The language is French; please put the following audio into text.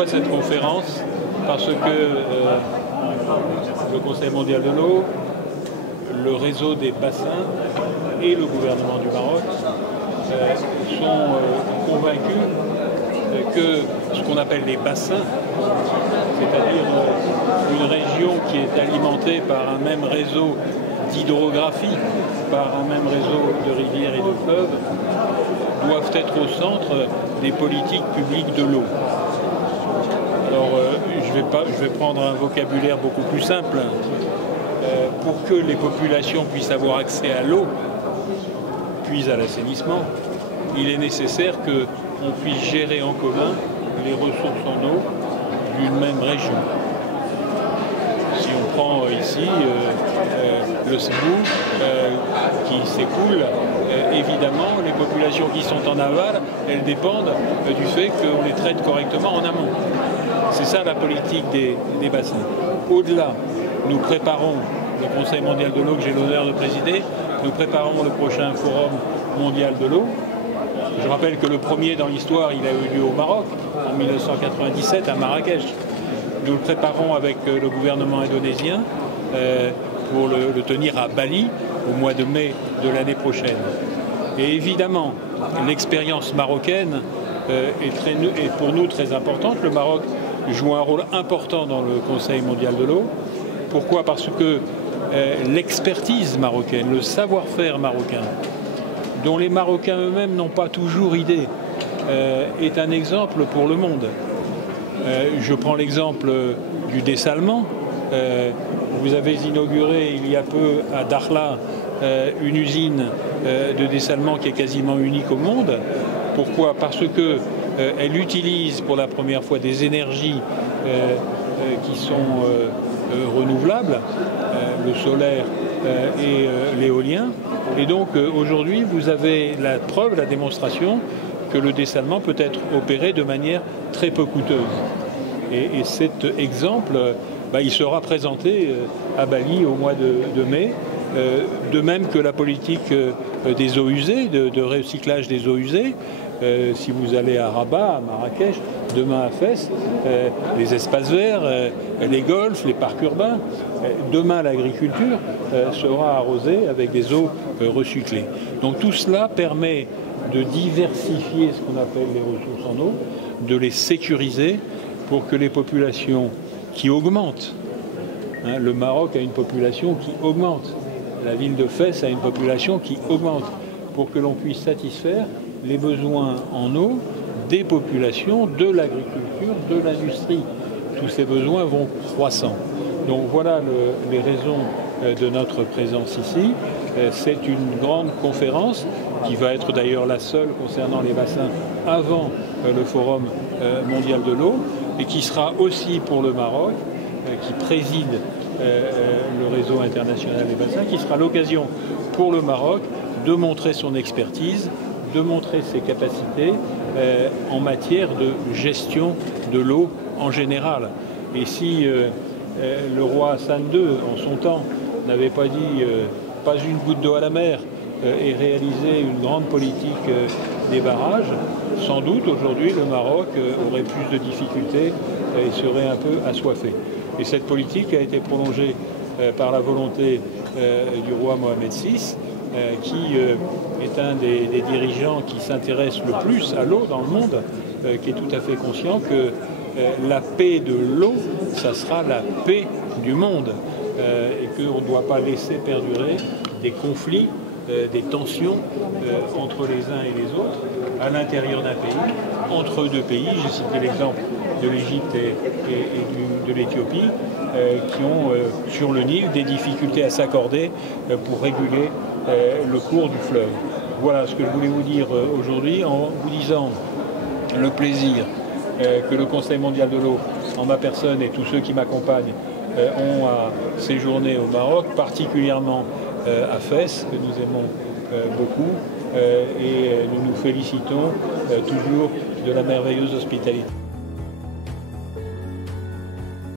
Pourquoi cette conférence? Parce que le Conseil mondial de l'eau, le réseau des bassins et le gouvernement du Maroc sont convaincus que ce qu'on appelle les bassins, c'est-à-dire une région qui est alimentée par un même réseau d'hydrographie, par un même réseau de rivières et de fleuves, doivent être au centre des politiques publiques de l'eau. Alors, je vais prendre un vocabulaire beaucoup plus simple. Pour que les populations puissent avoir accès à l'eau, puis à l'assainissement, il est nécessaire qu'on puisse gérer en commun les ressources en eau d'une même région. Si on prend ici le Sebou qui s'écoule, évidemment, les populations qui sont en aval, elles dépendent du fait qu'on les traite correctement en amont. C'est ça la politique des bassins. Au-delà, nous préparons le Conseil mondial de l'eau que j'ai l'honneur de présider, nous préparons le prochain Forum mondial de l'eau. Je rappelle que le premier dans l'histoire, il a eu lieu au Maroc, en 1997, à Marrakech. Nous le préparons avec le gouvernement indonésien pour le tenir à Bali au mois de mai de l'année prochaine. Et évidemment, l'expérience marocaine est pour nous très importante. Le Maroc joue un rôle important dans le Conseil mondial de l'eau. Pourquoi? Parce que l'expertise marocaine, le savoir-faire marocain, dont les Marocains eux-mêmes n'ont pas toujours idée, est un exemple pour le monde. Je prends l'exemple du dessalement. Vous avez inauguré il y a peu à Dakhla une usine de dessalement qui est quasiment unique au monde. Pourquoi? Parce qu'elle utilise pour la première fois des énergies qui sont renouvelables, le solaire et l'éolien. Et donc aujourd'hui, vous avez la preuve, la démonstration que le dessalement peut être opéré de manière très peu coûteuse. Et cet exemple, il sera présenté à Bali au mois de mai, de même que la politique des eaux usées, de recyclage des eaux usées. Si vous allez à Rabat, à Marrakech, demain à Fès, les espaces verts, les golfs, les parcs urbains, demain l'agriculture sera arrosée avec des eaux recyclées. Donc tout cela permet de diversifier ce qu'on appelle les ressources en eau, de les sécuriser pour que les populations qui augmentent, le Maroc a une population qui augmente, la ville de Fès a une population qui augmente, pour que l'on puisse satisfaire les besoins en eau des populations, de l'agriculture, de l'industrie. Tous ces besoins vont croissant. Donc voilà les raisons de notre présence ici. C'est une grande conférence qui va être d'ailleurs la seule concernant les bassins avant le Forum mondial de l'eau et qui sera aussi pour le Maroc, qui préside le réseau international des bassins, qui sera l'occasion pour le Maroc de montrer son expertise, de montrer ses capacités en matière de gestion de l'eau en général. Et si le roi Hassan II, en son temps, n'avait pas dit pas une goutte d'eau à la mer et réalisé une grande politique des barrages, sans doute aujourd'hui le Maroc aurait plus de difficultés et serait un peu assoiffé. Et cette politique a été prolongée par la volonté du roi Mohamed VI, qui est un des dirigeants qui s'intéresse le plus à l'eau dans le monde, qui est tout à fait conscient que la paix de l'eau, ça sera la paix du monde, et qu'on ne doit pas laisser perdurer des conflits, des tensions entre les uns et les autres, à l'intérieur d'un pays, entre deux pays. J'ai cité l'exemple de l'Égypte et de l'Éthiopie, qui ont sur le Nil des difficultés à s'accorder pour réguler le cours du fleuve. Voilà ce que je voulais vous dire aujourd'hui en vous disant le plaisir que le Conseil mondial de l'eau, en ma personne et tous ceux qui m'accompagnent, ont à séjourner au Maroc, particulièrement à Fès, que nous aimons beaucoup, et nous nous félicitons toujours de la merveilleuse hospitalité.